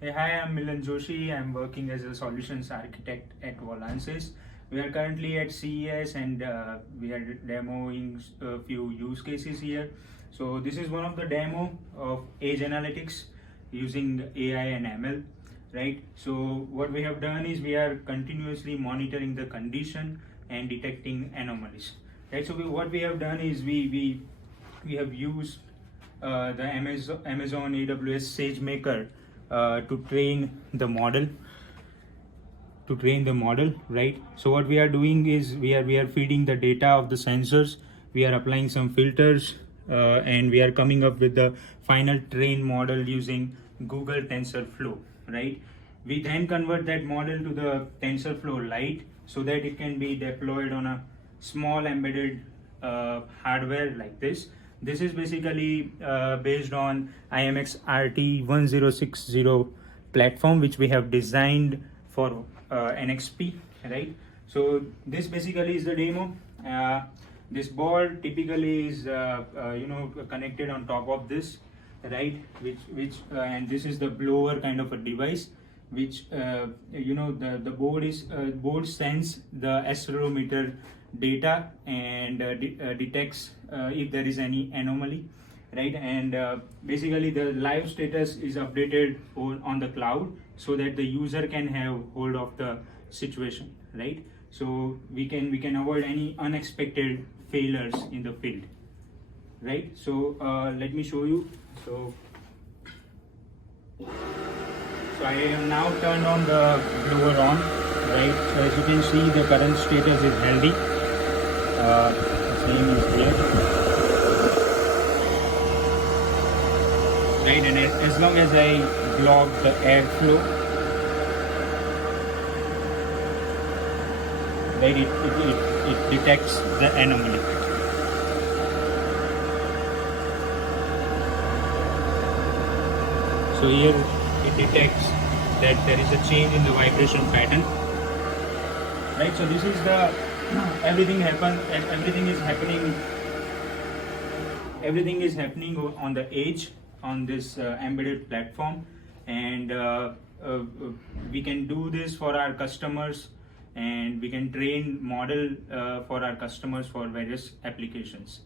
Hey, hi, I'm Milan Joshi. I'm working as a solutions architect at VOLANSYS. We are currently at CES and we are demoing a few use cases here. So this is one of the demo of age analytics using AI and ML, right? So what we have done is we are continuously monitoring the condition and detecting anomalies, right? So what we have done is we have used the Amazon AWS SageMaker to train the model right? So what we are doing is we are feeding the data of the sensors, we are applying some filters, and we are coming up with the final train model using Google TensorFlow, right? We then convert that model to the TensorFlow Lite so that it can be deployed on a small embedded hardware like this. This is basically based on IMX RT1060 platform, which we have designed for NXP, right? So this basically is the demo. This board typically is connected on top of this, right? Which and this is the blower kind of a device, which the board sends the accelerometer data and detects if there is any anomaly, right? And basically the live status is updated on the cloud so that the user can have hold of the situation, right? So we can avoid any unexpected failures in the field, right? So let me show you. So I have now turned on the blower on, right? So as you can see, the current status is healthy. Its name is red, right? And as long as I block the airflow, right, it detects the anomaly. So here it detects that there is a change in the vibration pattern, right? So this is the everything is happening on the edge on this embedded platform, and we can do this for our customers, and we can train model for our customers for various applications.